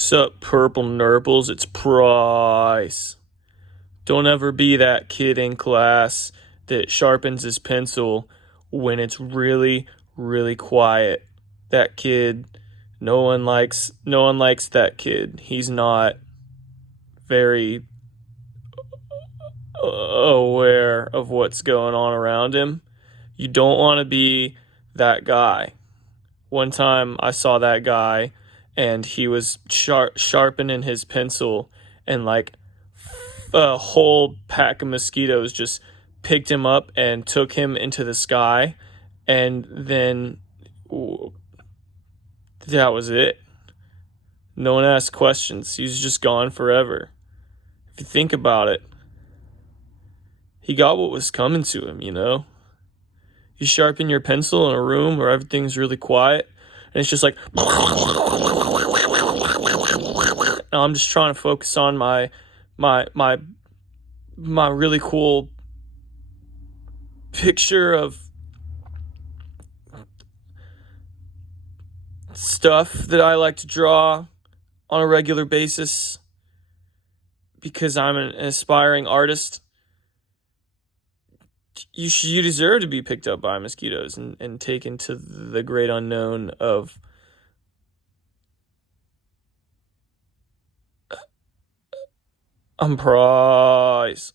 Sup, purple nurples, it's Pryce. Don't ever be that kid in class that sharpens his pencil when it's really, really quiet. That kid, no one likes that kid. He's not very aware of what's going on around him. You don't want to be that guy. One time I saw that guy and he was sharpening his pencil, and like a whole pack of mosquitoes just picked him up and took him into the sky, and then that was it. No one asked questions. He's just gone forever. If you think about it, he got what was coming to him, you know? You sharpen your pencil in a room where everything's really quiet, and it's just like, I'm just trying to focus on my really cool picture of stuff that I like to draw on a regular basis because I'm an aspiring artist. You deserve to be picked up by mosquitoes and taken to the great unknown of Pryce.